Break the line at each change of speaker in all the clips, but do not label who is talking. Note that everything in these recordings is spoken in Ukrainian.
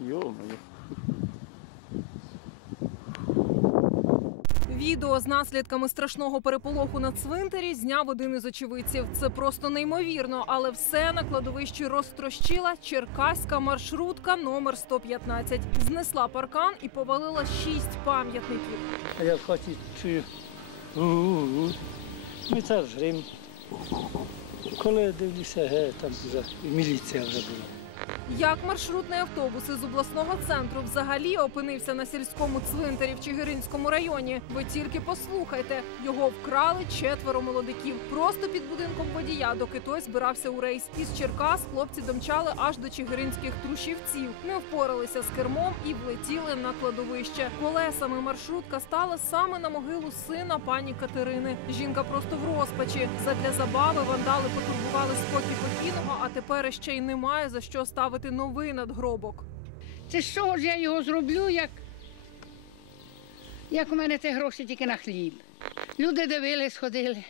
Йо-моє.
Відео з наслідками страшного переполоху на цвинтарі зняв один із очевидців. Це просто неймовірно, але все на кладовищі розтрощила черкаська маршрутка номер 115. Знесла паркан і повалила шість пам'ятників.
А я в хаті чую. у-у-у. Ну це ж. Коли я дивлюся, ге, там вже міліція вже була.
Як маршрутний автобус із обласного центру взагалі опинився на сільському цвинтарі в Чигиринському районі? Ви тільки послухайте, його вкрали четверо молодиків просто під будинком водія, доки той збирався у рейс. Із Черкас хлопці домчали аж до чигиринських трушівців, не впоралися з кермом і влетіли на кладовище. Колесами маршрутка стала саме на могилу сина пані Катерини. Жінка просто в розпачі. Задля забави вандали потурбували спокій покійного, а тепер іще й немає за що ставити новий надгробок.
Це з чого ж я його зроблю, як, як у мене ті гроші тільки на хліб. Люди дивились, ходили.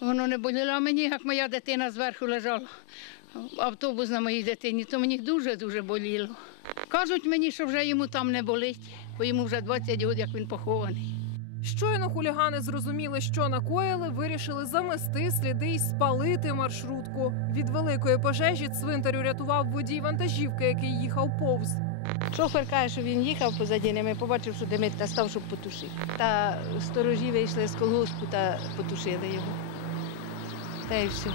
Воно не боліло, а мені, як моя дитина зверху лежала, автобус на моїй дитині, то мені дуже-дуже боліло. Кажуть мені, що вже йому там не болить, бо йому вже 20 років, як він похований.
Щойно хулігани зрозуміли, що накоїли, вирішили замести сліди й спалити маршрутку. Від великої пожежі цвинтар урятував водій вантажівки, який їхав повз.
Шофер каже, що він їхав позаді ними, побачив, що димить та став, щоб потушити. Та сторожі вийшли з колгоспу та потушили його. Та й все.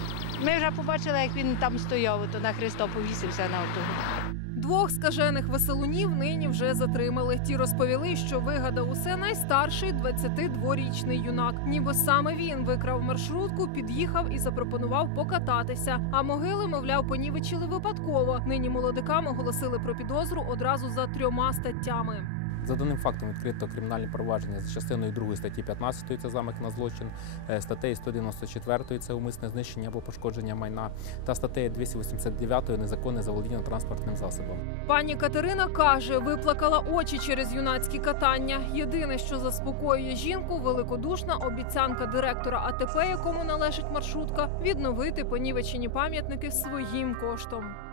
Ми вже побачили, як він там стояв, то на Христа повісився на автобус.
Двох скажених веселунів нині вже затримали. Ті розповіли, що вигадав усе найстарший 22-річний юнак. Ніби саме він викрав маршрутку, під'їхав і запропонував покататися. А могили, мовляв, понівечили випадково. Нині молодикам оголосили про підозру одразу за трьома статтями.
За даним фактом відкрито кримінальне провадження за частиною 2 статті 15 це замах на злочин, е, статтею 194 це умисне знищення або пошкодження майна та статтею 289 незаконне заволодіння транспортним засобом.
Пані Катерина каже, виплакала очі через юнацькі катання. Єдине, що заспокоює жінку, великодушна обіцянка директора АТП, якому належить маршрутка, відновити понівечені пам'ятники своїм коштом.